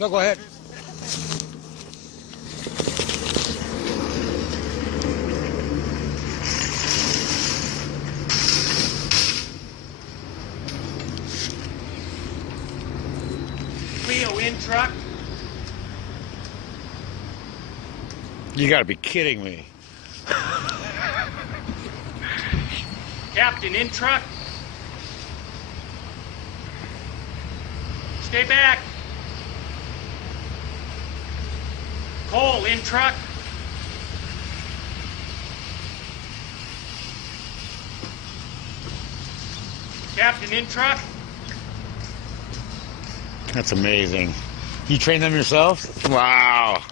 No, go ahead. Cleo in truck. You gotta be kidding me. Captain in truck. Stay back. Cole in truck. Captain in truck. That's amazing. You train them yourself? Wow.